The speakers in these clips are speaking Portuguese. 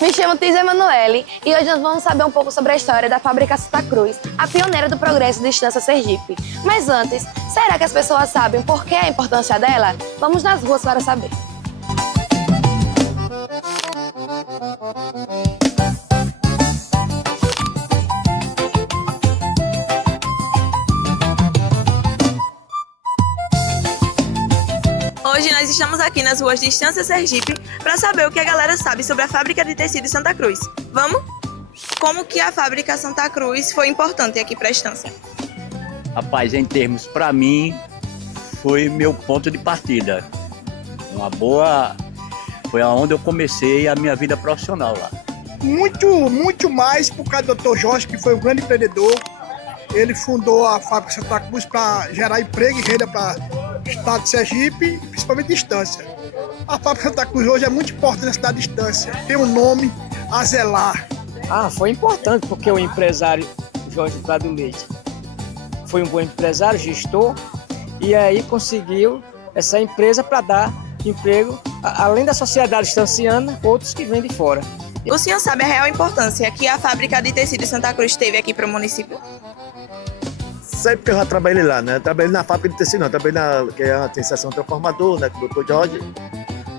Me chamo Thais Emanuele e hoje nós vamos saber um pouco sobre a história da Fábrica Santa Cruz, a pioneira do progresso de Estância Sergipe. Mas antes, será que as pessoas sabem por que a importância dela? Vamos nas ruas para saber. Hoje nós estamos aqui nas ruas de Estância Sergipe para saber o que a galera sabe sobre a fábrica de tecido Santa Cruz. Vamos? Como que a fábrica Santa Cruz foi importante aqui para a Estância? Rapaz, em termos, para mim, foi meu ponto de partida. Foi aonde eu comecei a minha vida profissional lá. Muito mais por causa do Dr. Jorge, que foi um grande empreendedor. Ele fundou a fábrica Santa Cruz para gerar emprego e renda para o estado de Sergipe, principalmente Estância. A fábrica Santa Cruz hoje é muito importante na cidade de Estância. Tem um nome a zelar. Foi importante porque o empresário Jorge Prado Leite foi um bom empresário, gestor, e aí conseguiu essa empresa para dar emprego, além da sociedade estanciana, outros que vêm de fora. O senhor sabe a real importância que a fábrica de tecido Santa Cruz teve aqui para o município? Sempre que eu já trabalhei lá, né? Trabalhei na fábrica de tecido, não. Trabalhei que é a seção transformador, né? Com o Dr. Jorge.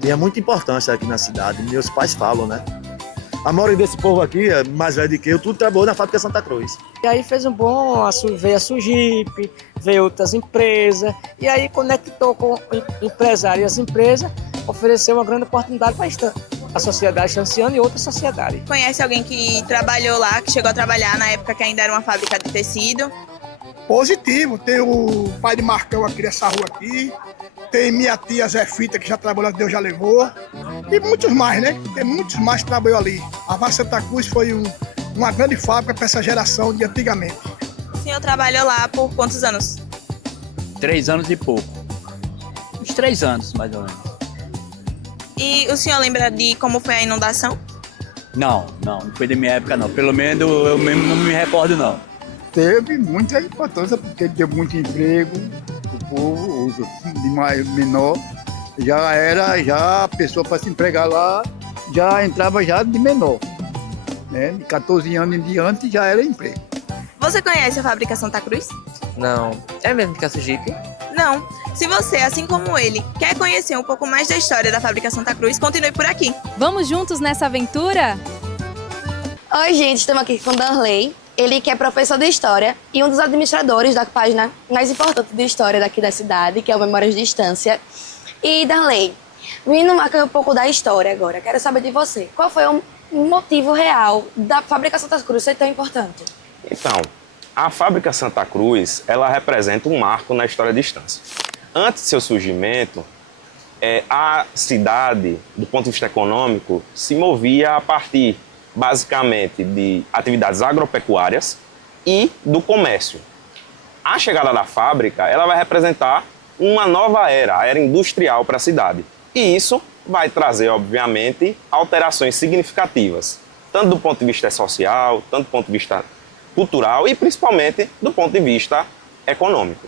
Tinha muita importância aqui na cidade. Meus pais falam, né? A maioria desse povo aqui, mais velho do que eu, tudo trabalhou na fábrica Santa Cruz. E aí fez um bom, veio a Sugipe, veio outras empresas, e aí conectou com o empresário e as empresas, ofereceu uma grande oportunidade para a sociedade estanciana e outras sociedades. Conhece alguém que trabalhou lá, que chegou a trabalhar na época que ainda era uma fábrica de tecido? Positivo. Tem o pai de Marcão aqui nessa rua aqui. Tem minha tia Zé Fita, que já trabalhou, Deus já levou. E muitos mais, né? Tem muitos mais que trabalhou ali. A Fábrica Santa Cruz foi uma grande fábrica para essa geração de antigamente. O senhor trabalhou lá por quantos anos? 3 anos e pouco. Uns 3 anos, mais ou menos. E o senhor lembra de como foi a inundação? Não foi da minha época não. Pelo menos eu mesmo não me recordo não. Teve muita importância porque deu muito emprego, o povo de menor já a pessoa para se empregar lá já entrava já de menor, né? De 14 anos em diante já era emprego. Você conhece a fábrica Santa Cruz? Não. É mesmo que é a Sugipe? Não. Se você, assim como ele, quer conhecer um pouco mais da história da fábrica Santa Cruz, continue por aqui. Vamos juntos nessa aventura? Oi, gente, estamos aqui com o Danley. Ele que é professor de História e um dos administradores da página mais importante de História daqui da cidade, que é o Memórias de Estância. E, Danley, vindo aqui um pouco da história agora, quero saber de você. Qual foi o motivo real da Fábrica Santa Cruz ser tão importante? Então, a Fábrica Santa Cruz, ela representa um marco na história de Estância. Antes de seu surgimento, a cidade, do ponto de vista econômico, se movia a partir basicamente de atividades agropecuárias e do comércio. A chegada da fábrica, ela vai representar uma nova era, a era industrial para a cidade. E isso vai trazer, obviamente, alterações significativas, tanto do ponto de vista social, tanto do ponto de vista cultural e principalmente do ponto de vista econômico.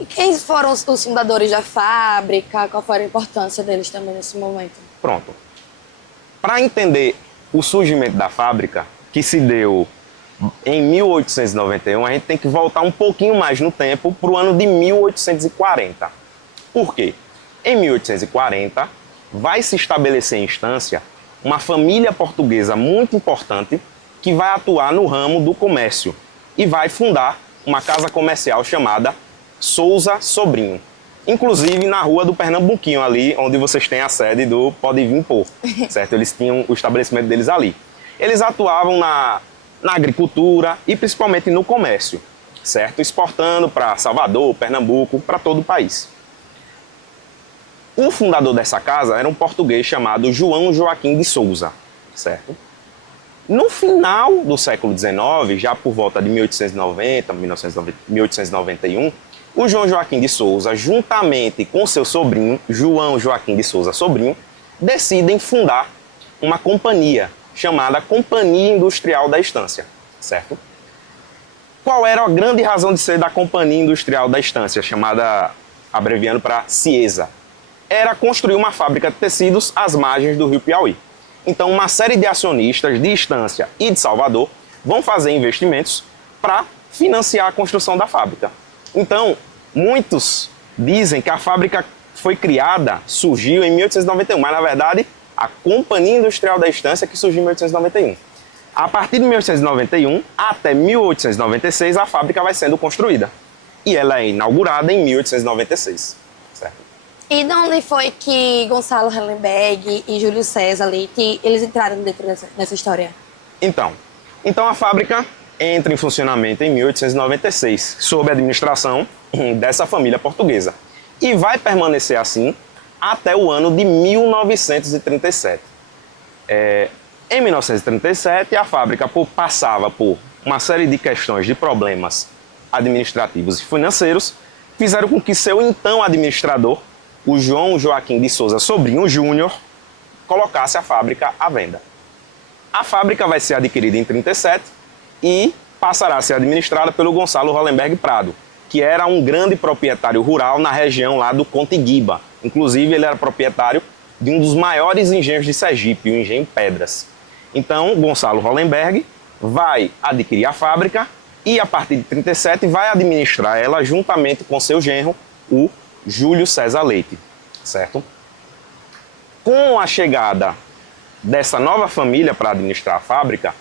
E quem foram os fundadores da fábrica? Qual foi a importância deles também nesse momento? Pronto. Para entender o surgimento da fábrica, que se deu em 1891, a gente tem que voltar um pouquinho mais no tempo para o ano de 1840. Por quê? Em 1840, vai se estabelecer em Estância uma família portuguesa muito importante que vai atuar no ramo do comércio e vai fundar uma casa comercial chamada Souza Sobrinho. Inclusive na rua do Pernambuquinho, ali onde vocês têm a sede do Pode Vir Pô, certo? Eles tinham o estabelecimento deles ali. Eles atuavam na agricultura e principalmente no comércio, certo? Exportando para Salvador, Pernambuco, para todo o país. O fundador dessa casa era um português chamado João Joaquim de Souza, certo? No final do século XIX, já por volta de 1890, 1891, o João Joaquim de Souza, juntamente com seu sobrinho, João Joaquim de Souza Sobrinho, decidem fundar uma companhia chamada Companhia Industrial da Estância, certo? Qual era a grande razão de ser da Companhia Industrial da Estância, chamada, abreviando para CIESA? Era construir uma fábrica de tecidos às margens do rio Piauí. Então, uma série de acionistas de Estância e de Salvador vão fazer investimentos para financiar a construção da fábrica. Então, muitos dizem que a fábrica foi criada, surgiu em 1891, mas na verdade a Companhia Industrial da Estância que surgiu em 1891. A partir de 1891 até 1896 a fábrica vai sendo construída e ela é inaugurada em 1896. Certo? E de onde foi que Gonçalo Hollenberg e Júlio César Leite, eles entraram dentro dessa história? Então a fábrica entra em funcionamento em 1896, sob a administração dessa família portuguesa. E vai permanecer assim até o ano de 1937. Em 1937, a fábrica passava por uma série de questões, de problemas administrativos e financeiros, fizeram com que seu então administrador, o João Joaquim de Souza Sobrinho Júnior, colocasse a fábrica à venda. A fábrica vai ser adquirida em 1937 e passará a ser administrada pelo Gonçalo Hollenberg Prado, que era um grande proprietário rural na região lá do Contiguiba. Inclusive, ele era proprietário de um dos maiores engenhos de Sergipe, o Engenho Pedras. Então, Gonçalo Hollenberg vai adquirir a fábrica e, a partir de 1937, vai administrar ela juntamente com seu genro, o Júlio César Leite. Certo? Com a chegada dessa nova família para administrar a fábrica,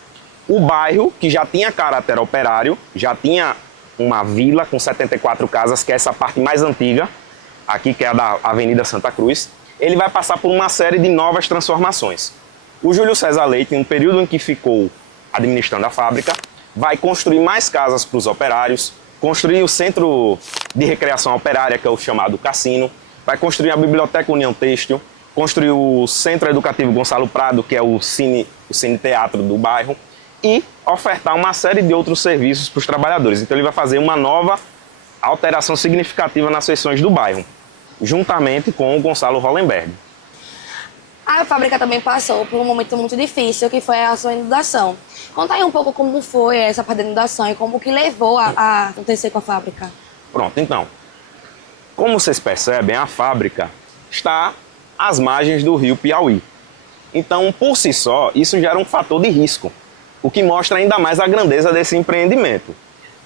o bairro, que já tinha caráter operário, já tinha uma vila com 74 casas, que é essa parte mais antiga, aqui que é a da Avenida Santa Cruz, ele vai passar por uma série de novas transformações. O Júlio César Leite, no período em que ficou administrando a fábrica, vai construir mais casas para os operários, construir o centro de recreação operária, que é o chamado Cassino, vai construir a Biblioteca União Têxtil, construir o Centro Educativo Gonçalo Prado, que é o cine teatro do bairro, e ofertar uma série de outros serviços para os trabalhadores. Então ele vai fazer uma nova alteração significativa nas seções do bairro, juntamente com o Gonçalo Hollenberg. A fábrica também passou por um momento muito difícil, que foi a sua inundação. Conta aí um pouco como foi essa parte da inundação e como que levou a acontecer com a fábrica. Pronto, então. Como vocês percebem, a fábrica está às margens do rio Piauí. Então, por si só, isso gera um fator de risco, o que mostra ainda mais a grandeza desse empreendimento.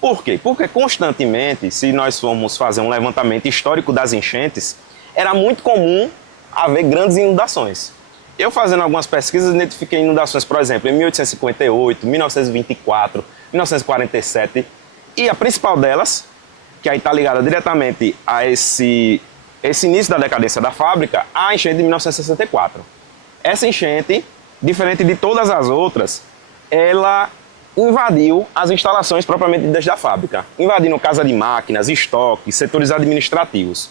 Por quê? Porque constantemente, se nós formos fazer um levantamento histórico das enchentes, era muito comum haver grandes inundações. Eu, fazendo algumas pesquisas, identifiquei inundações, por exemplo, em 1858, 1924, 1947, e a principal delas, que aí está ligada diretamente a esse início da decadência da fábrica, a enchente de 1964. Essa enchente, diferente de todas as outras, ela invadiu as instalações propriamente ditas da fábrica, invadindo casa de máquinas, estoques, setores administrativos.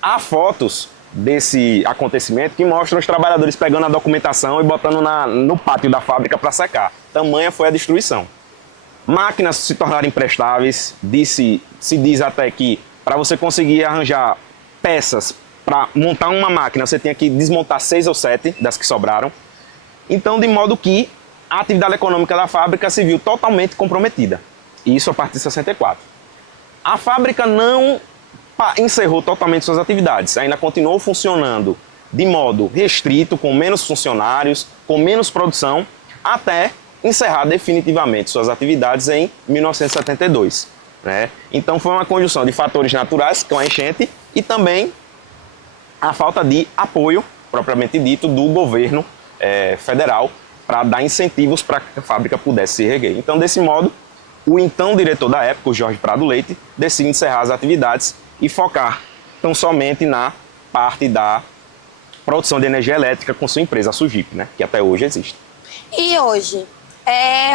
Há fotos desse acontecimento que mostram os trabalhadores pegando a documentação e botando no pátio da fábrica para secar. Tamanha foi a destruição. Máquinas se tornaram imprestáveis, se diz até que para você conseguir arranjar peças para montar uma máquina, você tinha que desmontar 6 ou 7 das que sobraram. Então, de modo que a atividade econômica da fábrica se viu totalmente comprometida. Isso a partir de 64. A fábrica não encerrou totalmente suas atividades, ainda continuou funcionando de modo restrito, com menos funcionários, com menos produção, até encerrar definitivamente suas atividades em 1972. Né? Então foi uma conjunção de fatores naturais, com a enchente, e também a falta de apoio, propriamente dito, do governo federal para dar incentivos para que a fábrica pudesse se reerguer. Então, desse modo, o então diretor da época, o Jorge Prado Leite, decide encerrar as atividades e focar tão somente na parte da produção de energia elétrica com sua empresa, a Sugip, né? Que até hoje existe. E hoje,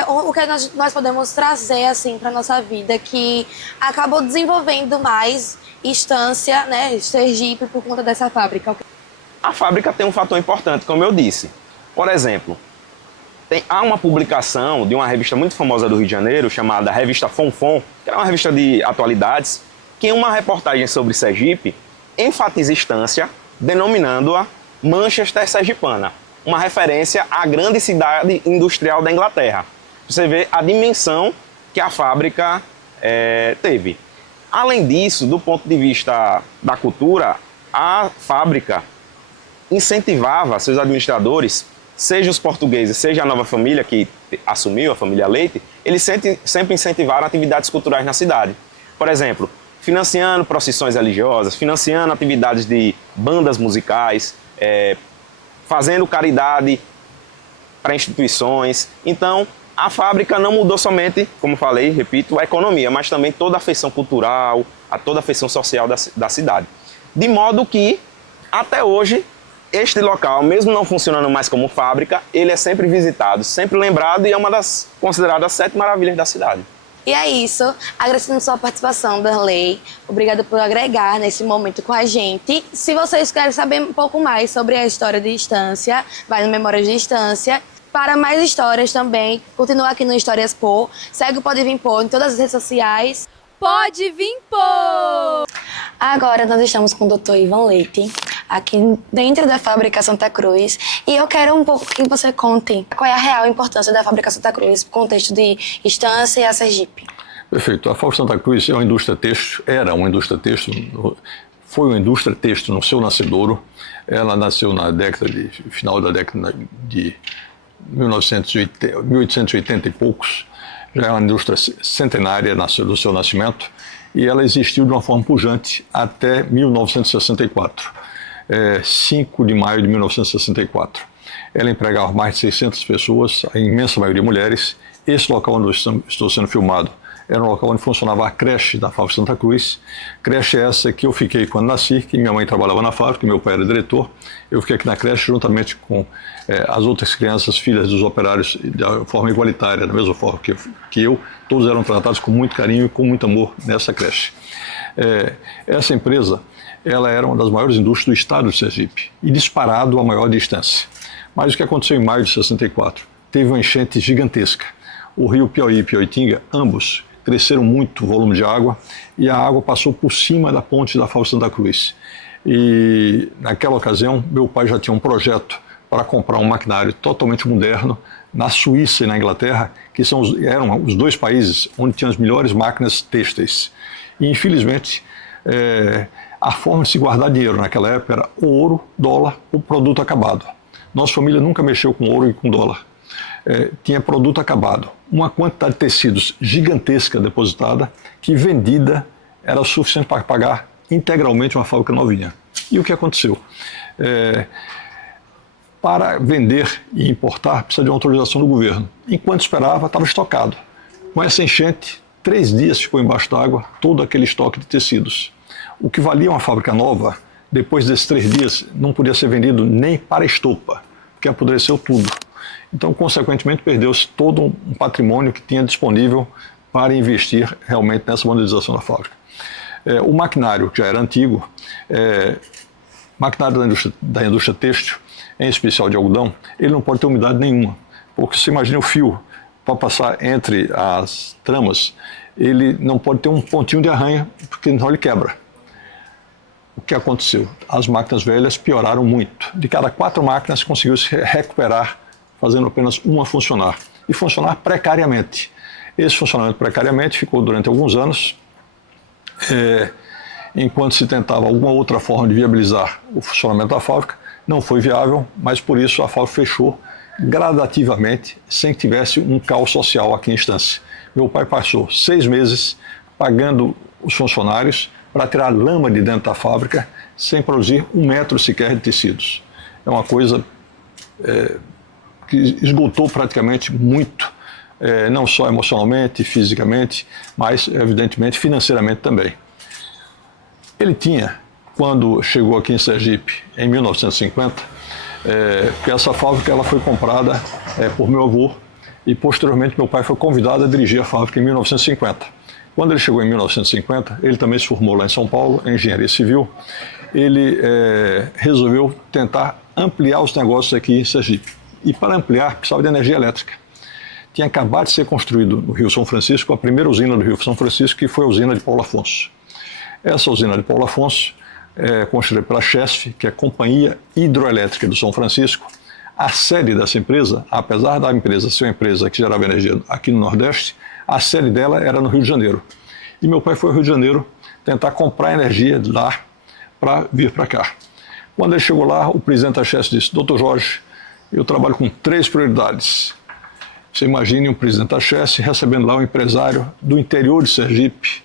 o que nós podemos trazer assim, para a nossa vida que acabou desenvolvendo mais Estância, né, Sergipe, por conta dessa fábrica? A fábrica tem um fator importante, como eu disse. Por exemplo, há uma publicação de uma revista muito famosa do Rio de Janeiro, chamada Revista Fonfon, que é uma revista de atualidades, que em uma reportagem sobre Sergipe enfatiza Estância, denominando-a Manchester Sergipana, uma referência à grande cidade industrial da Inglaterra. Você vê a dimensão que a fábrica teve. Além disso, do ponto de vista da cultura, a fábrica incentivava seus administradores, seja os portugueses, seja a nova família que assumiu, a família Leite, eles sempre incentivaram atividades culturais na cidade. Por exemplo, financiando procissões religiosas, financiando atividades de bandas musicais, fazendo caridade para instituições. Então, a fábrica não mudou somente, como falei, repito, a economia, mas também toda a feição cultural, toda a feição social da cidade. De modo que, até hoje, este local, mesmo não funcionando mais como fábrica, ele é sempre visitado, sempre lembrado e é uma das consideradas as 7 maravilhas da cidade. E é isso, agradecendo sua participação, Darley. Obrigada por agregar nesse momento com a gente. Se vocês querem saber um pouco mais sobre a história de Estância, vai no Memórias de Estância. Para mais histórias também, continua aqui no Histórias Pô. Segue o Pode Vir Pô em todas as redes sociais. Pode Vir Pô! Agora nós estamos com o Dr. Ivan Leite, aqui dentro da Fábrica Santa Cruz. E eu quero um pouco que você conte qual é a real importância da Fábrica Santa Cruz no contexto de Estância e a Sergipe. Perfeito. A Fábrica Santa Cruz é uma indústria têxtil, era uma indústria têxtil, foi uma indústria têxtil no seu nascedouro. Ela nasceu na final da década de 1880 e poucos. Já é uma indústria centenária do seu nascimento, e ela existiu de uma forma pujante até 1964, 5 de maio de 1964. Ela empregava mais de 600 pessoas, a imensa maioria mulheres. Esse local onde eu estou sendo filmado era um local onde funcionava a creche da Fábrica Santa Cruz. Creche essa que eu fiquei quando nasci, que minha mãe trabalhava na fábrica, meu pai era diretor. Eu fiquei aqui na creche juntamente com as outras crianças, filhas dos operários, da forma igualitária, da mesma forma que eu. Todos eram tratados com muito carinho e com muito amor nessa creche. Essa empresa, ela era uma das maiores indústrias do estado de Sergipe e disparado a maior distância. Mas o que aconteceu em maio de 64? Teve uma enchente gigantesca. O rio Piauí e Piauitinga, ambos, cresceram muito o volume de água e a água passou por cima da ponte da Fábrica Santa Cruz. E naquela ocasião, meu pai já tinha um projeto para comprar um maquinário totalmente moderno na Suíça e na Inglaterra, que eram os 2 países onde tinham as melhores máquinas têxteis. E, infelizmente, a forma de se guardar dinheiro naquela época era ouro, dólar ou produto acabado. Nossa família nunca mexeu com ouro e com dólar. Tinha produto acabado. Uma quantidade de tecidos gigantesca depositada, que vendida era suficiente para pagar integralmente uma fábrica novinha. E o que aconteceu? Para vender e importar, precisa de uma autorização do governo. Enquanto esperava, estava estocado. Com essa enchente, 3 dias ficou embaixo d'água todo aquele estoque de tecidos. O que valia uma fábrica nova, depois desses 3 dias, não podia ser vendido nem para estopa, porque apodreceu tudo. Então, consequentemente, perdeu-se todo um patrimônio que tinha disponível para investir realmente nessa modernização da fábrica. O maquinário, que já era antigo, maquinário da indústria têxtil, em especial de algodão, ele não pode ter umidade nenhuma, porque você imagina o fio para passar entre as tramas, ele não pode ter um pontinho de arranha, porque senão ele quebra. O que aconteceu? As máquinas velhas pioraram muito. De cada 4 máquinas, conseguiu se recuperar, fazendo apenas uma funcionar, e funcionar precariamente. Esse funcionamento precariamente ficou durante alguns anos, enquanto se tentava alguma outra forma de viabilizar o funcionamento da fábrica. Não foi viável, mas por isso a fábrica fechou gradativamente, sem que tivesse um caos social aqui em Estância. Meu pai passou 6 meses pagando os funcionários para tirar lama de dentro da fábrica, sem produzir 1 metro sequer de tecidos. É uma coisa que esgotou praticamente muito, não só emocionalmente, fisicamente, mas evidentemente financeiramente também. Ele tinha, quando chegou aqui em Sergipe, em 1950, que essa fábrica ela foi comprada por meu avô, e posteriormente meu pai foi convidado a dirigir a fábrica em 1950. Quando ele chegou em 1950, ele também se formou lá em São Paulo, em engenharia civil. Ele resolveu tentar ampliar os negócios aqui em Sergipe. E para ampliar, precisava de energia elétrica. Tinha acabado de ser construído no Rio São Francisco a primeira usina do Rio São Francisco, que foi a usina de Paulo Afonso. Essa usina de Paulo Afonso é construída pela Chesf, que é a Companhia Hidroelétrica do São Francisco. A sede dessa empresa, apesar da empresa ser uma empresa que gerava energia aqui no Nordeste, a sede dela era no Rio de Janeiro. E meu pai foi ao Rio de Janeiro tentar comprar energia de lá para vir para cá. Quando ele chegou lá, o presidente da Chess disse: Dr. Jorge, eu trabalho com 3 prioridades. Você imagine um presidente da Chess recebendo lá um empresário do interior de Sergipe.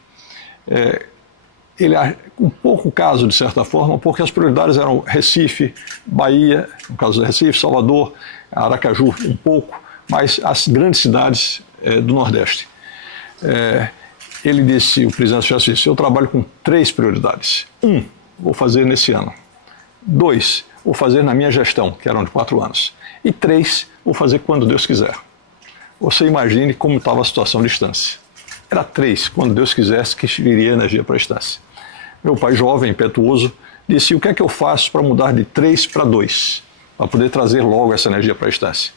Ele é um pouco caso, de certa forma, porque as prioridades eram Recife, Bahia, no caso do Recife, Salvador, Aracaju, um pouco, mas as grandes cidades do Nordeste. Ele disse, o presidente da Chess disse: eu trabalho com 3 prioridades. 1, vou fazer nesse ano. 2, vou fazer na minha gestão, que eram de 4 anos. E 3, vou fazer quando Deus quiser. Você imagine como estava a situação de Estância. Era 3, quando Deus quisesse que viria energia para a Estância. Meu pai, jovem, impetuoso, disse: o que é que eu faço para mudar de 3 para 2, para poder trazer logo essa energia para a Estância?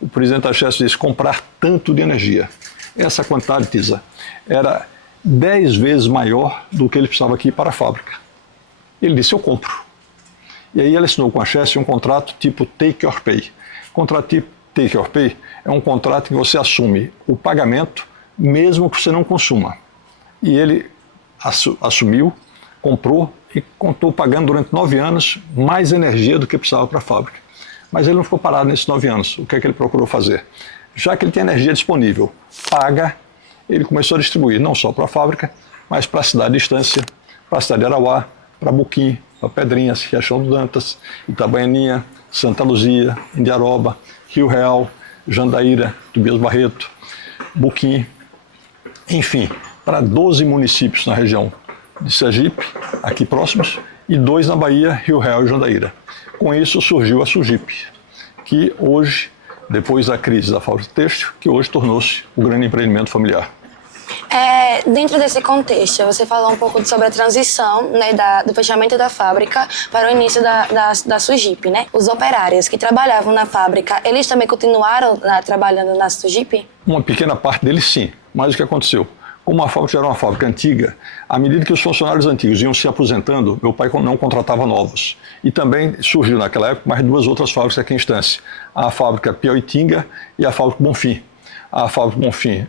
O presidente da Chess disse: comprar tanto de energia. Essa quantidade, Tisa, era 10 vezes maior do que ele precisava aqui para a fábrica. Ele disse: eu compro. E aí ele assinou com a Chess um contrato tipo Take or Pay. Contrato tipo Take or Pay é um contrato que você assume o pagamento mesmo que você não consuma. E ele assumiu, comprou e contou pagando durante 9 anos mais energia do que precisava para a fábrica. Mas ele não ficou parado nesses 9 anos. O que é que ele procurou fazer? Já que ele tem energia disponível, paga, ele começou a distribuir não só para a fábrica, mas para a cidade de Estância, para a cidade de Arauá, para Buquim, para Pedrinhas, Riachão do Dantas, Itabaianinha, Santa Luzia, Indiaroba, Rio Real, Jandaíra, Tobias Barreto, Buquim, enfim, para 12 municípios na região de Sergipe, aqui próximos, e 2 na Bahia, Rio Real e Jandaíra. Com isso surgiu a Sugip, que hoje, depois da crise da fábrica têxtil, que hoje tornou-se o grande empreendimento familiar. Dentro desse contexto, você falou um pouco sobre a transição, né, do fechamento da fábrica para o início da Sugip, né? Os operários que trabalhavam na fábrica, eles também continuaram trabalhando na Sugip? Uma pequena parte deles, sim. Mas o que aconteceu? Como a fábrica era uma fábrica antiga, à medida que os funcionários antigos iam se aposentando, meu pai não contratava novos. E também surgiu naquela época mais 2 outras fábricas aqui em Estância. A fábrica Piauitinga e a fábrica Bonfim. A fábrica Bonfim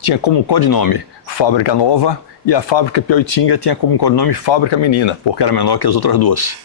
tinha como codinome Fábrica Nova e a fábrica Piauitinga tinha como codinome Fábrica Menina, porque era menor que as outras 2.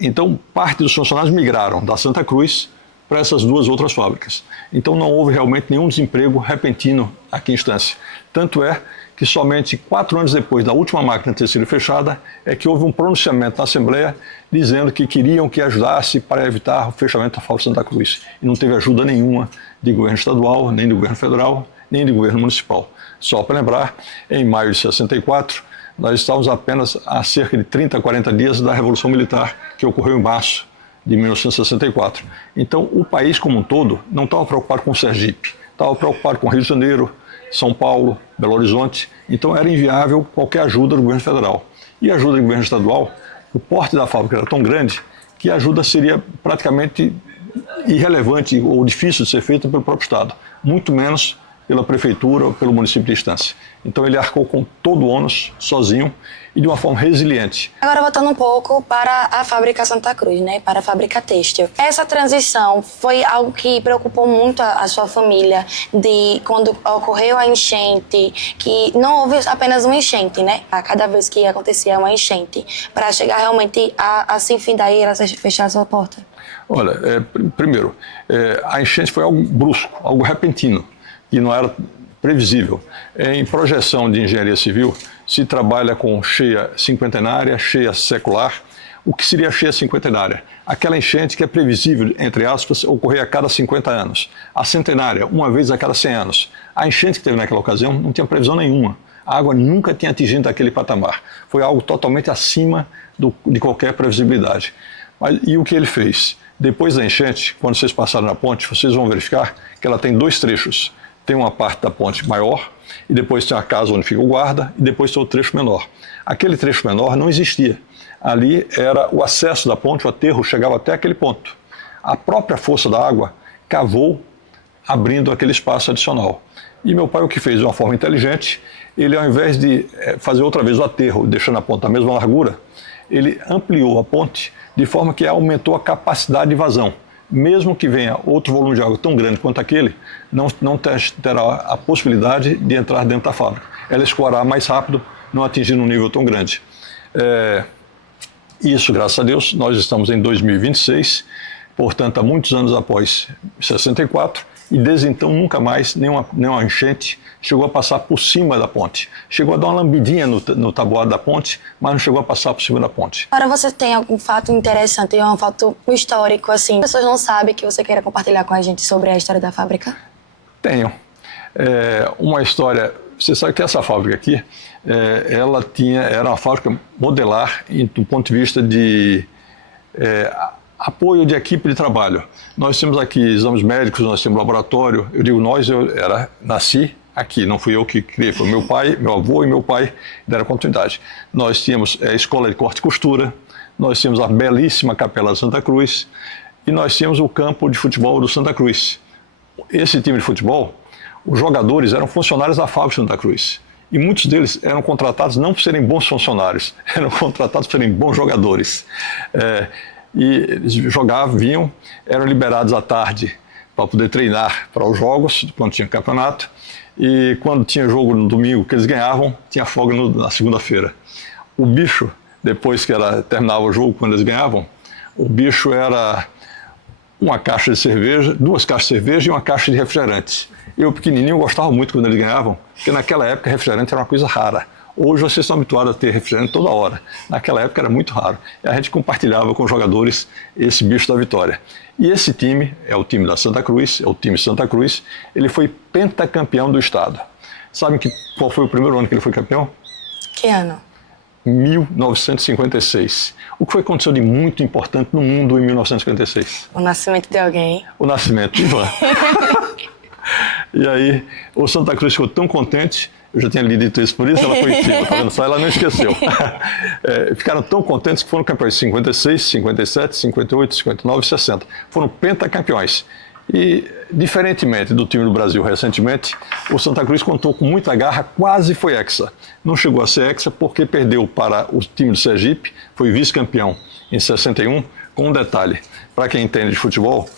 Então, parte dos funcionários migraram da Santa Cruz para essas 2 outras fábricas. Então não houve realmente nenhum desemprego repentino aqui em Estância. Tanto é que somente 4 anos depois da última máquina ter sido fechada, é que houve um pronunciamento na Assembleia dizendo que queriam que ajudasse para evitar o fechamento da fábrica Santa Cruz. E não teve ajuda nenhuma de governo estadual, nem do governo federal, nem do governo municipal. Só para lembrar, em maio de 64, nós estávamos apenas a cerca de 30, 40 dias da Revolução Militar, que ocorreu em março de 1964. Então, o país como um todo não estava preocupado com o Sergipe, estava preocupado com Rio de Janeiro, São Paulo, Belo Horizonte. Então, era inviável qualquer ajuda do governo federal. E a ajuda do governo estadual, o porte da fábrica era tão grande que a ajuda seria praticamente irrelevante ou difícil de ser feita pelo próprio Estado, muito menos pela prefeitura ou pelo município de Estância. Então ele arcou com todo o ônus, sozinho e de uma forma resiliente. Agora voltando um pouco para a fábrica Santa Cruz, né, para a fábrica têxtil. Essa transição foi algo que preocupou muito a sua família, de quando ocorreu a enchente, que não houve apenas uma enchente, né, a cada vez que acontecia uma enchente, para chegar realmente a se findar e ela fechar a sua porta? Olha, primeiro, a enchente foi algo brusco, algo repentino, que não era previsível. Em projeção de engenharia civil, se trabalha com cheia cinquentenária, cheia secular. O que seria cheia cinquentenária? Aquela enchente que é previsível, entre aspas, ocorrer a cada 50 anos. A centenária, uma vez a cada 100 anos. A enchente que teve naquela ocasião não tinha previsão nenhuma. A água nunca tinha atingido aquele patamar. Foi algo totalmente acima de qualquer previsibilidade. E o que ele fez? Depois da enchente, quando vocês passaram na ponte, vocês vão verificar que ela tem 2 trechos. Tem uma parte da ponte maior, e depois tem a casa onde fica o guarda, e depois tem o trecho menor. Aquele trecho menor não existia. Ali era o acesso da ponte, o aterro chegava até aquele ponto. A própria força da água cavou, abrindo aquele espaço adicional. E meu pai o que fez de uma forma inteligente, ele ao invés de fazer outra vez o aterro, deixando a ponte da mesma largura, ele ampliou a ponte de forma que aumentou a capacidade de vazão. Mesmo que venha outro volume de água tão grande quanto aquele, não terá a possibilidade de entrar dentro da fábrica. Ela escoará mais rápido, não atingindo um nível tão grande. Isso, graças a Deus, nós estamos em 2026, portanto, há muitos anos após 64, e desde então nunca mais nenhuma enchente chegou a passar por cima da ponte. Chegou a dar uma lambidinha no tabuado da ponte, mas não chegou a passar por cima da ponte. Agora você tem algum fato interessante, um fato histórico, assim, as pessoas não sabem, que você queira compartilhar com a gente sobre a história da fábrica? Tenho. Uma história, você sabe que essa fábrica aqui, era uma fábrica modelar do ponto de vista de apoio de equipe de trabalho. Nós temos aqui exames médicos, nós temos laboratório. Eu digo nós, nasci aqui, não fui eu que criei, foi meu pai, meu avô e meu pai deram continuidade. Nós tínhamos a escola de corte e costura, nós tínhamos a belíssima Capela Santa Cruz e nós tínhamos o campo de futebol do Santa Cruz. Esse time de futebol, os jogadores eram funcionários da fábrica Santa Cruz. E muitos deles eram contratados não por serem bons funcionários, eram contratados por serem bons jogadores. E eles jogavam, vinham, eram liberados à tarde para poder treinar para os jogos, quando tinha campeonato. E quando tinha jogo no domingo que eles ganhavam, tinha folga na segunda-feira. O bicho, depois que terminava o jogo, quando eles ganhavam, o bicho era uma caixa de cerveja, 2 caixas de cerveja e uma caixa de refrigerantes. Eu, pequenininho, gostava muito quando eles ganhavam, porque naquela época refrigerante era uma coisa rara. Hoje vocês estão habituados a ter refrigerante toda hora. Naquela época era muito raro. E a gente compartilhava com os jogadores esse bicho da vitória. E esse time, é o time da Santa Cruz, é o time Santa Cruz, ele foi pentacampeão do estado. Sabem qual foi o primeiro ano que ele foi campeão? Que ano? 1956. O que foi aconteceu de muito importante no mundo em 1956? O nascimento de alguém. O nascimento de Ivan. E aí, o Santa Cruz ficou tão contente, eu já tinha lido isso por isso, ela foi em cima, tá vendo só? Ela não esqueceu. Ficaram tão contentes que foram campeões em 56, 57, 58, 59 e 60. Foram pentacampeões. E, diferentemente do time do Brasil recentemente, o Santa Cruz contou com muita garra, quase foi hexa. Não chegou a ser hexa porque perdeu para o time do Sergipe, foi vice-campeão em 61, com um detalhe. Para quem entende de futebol,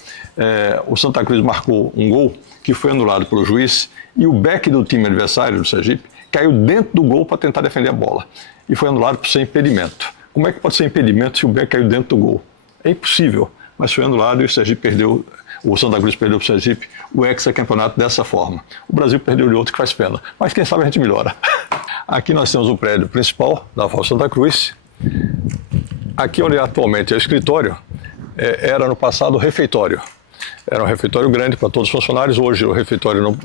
o Santa Cruz marcou um gol que foi anulado pelo juiz e o back do time adversário, do Sergipe, caiu dentro do gol para tentar defender a bola. E foi anulado por ser impedimento. Como é que pode ser impedimento se o back caiu dentro do gol? É impossível, mas foi anulado e o Santa Cruz perdeu para o Sergipe o hexacampeonato dessa forma. O Brasil perdeu de outro que faz pena, mas quem sabe a gente melhora. Aqui nós temos o prédio principal da FAO Santa Cruz. Aqui onde atualmente é o escritório, era no passado o refeitório. Era um refeitório grande para todos os funcionários. Hoje o refeitório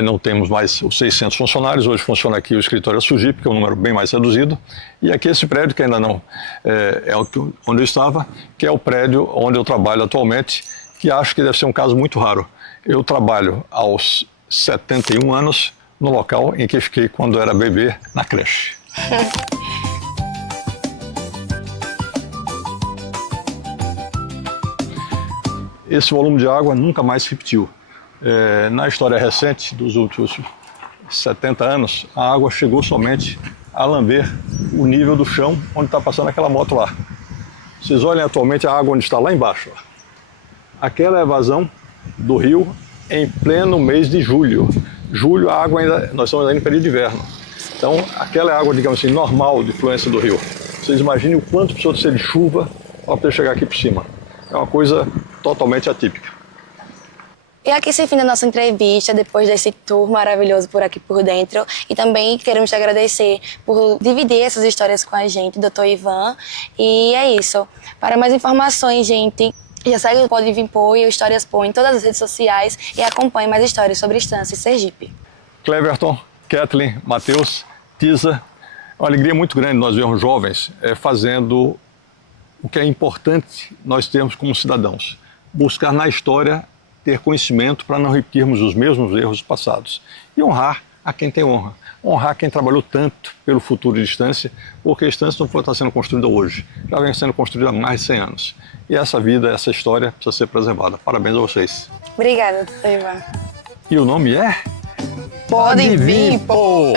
não temos mais os 600 funcionários. Hoje funciona aqui o escritório Sugipe, que é um número bem mais reduzido. E aqui esse prédio, que ainda não onde eu estava, que é o prédio onde eu trabalho atualmente, que acho que deve ser um caso muito raro. Eu trabalho aos 71 anos no local em que fiquei quando era bebê na creche. Esse volume de água nunca mais se repetiu. Na história recente dos últimos 70 anos, a água chegou somente a lamber o nível do chão onde está passando aquela moto lá. Vocês olhem atualmente a água onde está lá embaixo. Aquela é a vazão do rio em pleno mês de julho. Julho, a água nós estamos ainda em período de inverno. Então, aquela é a água, digamos assim, normal de fluência do rio. Vocês imaginem o quanto precisa ser de chuva para poder chegar aqui por cima. É uma coisa totalmente atípica. E aqui se fim da nossa entrevista, depois desse tour maravilhoso por aqui por dentro. E também queremos te agradecer por dividir essas histórias com a gente, Dr. Ivan. E é isso. Para mais informações, gente, já segue o Pode Vir Pô e o Histórias Pô em todas as redes sociais e acompanhe mais histórias sobre Estância e Sergipe. Cleverton, Kathleen, Matheus, Tisa, é uma alegria muito grande nós vermos jovens fazendo o que é importante nós termos como cidadãos. Buscar na história ter conhecimento para não repetirmos os mesmos erros passados. E honrar a quem tem honra. Honrar quem trabalhou tanto pelo futuro de Estância, porque a Estância não foi estar sendo construída hoje, já vem sendo construída há mais de 100 anos. E essa vida, essa história precisa ser preservada. Parabéns a vocês. Obrigada, Dr. Ivan. E o nome é? Pode Vir Pô!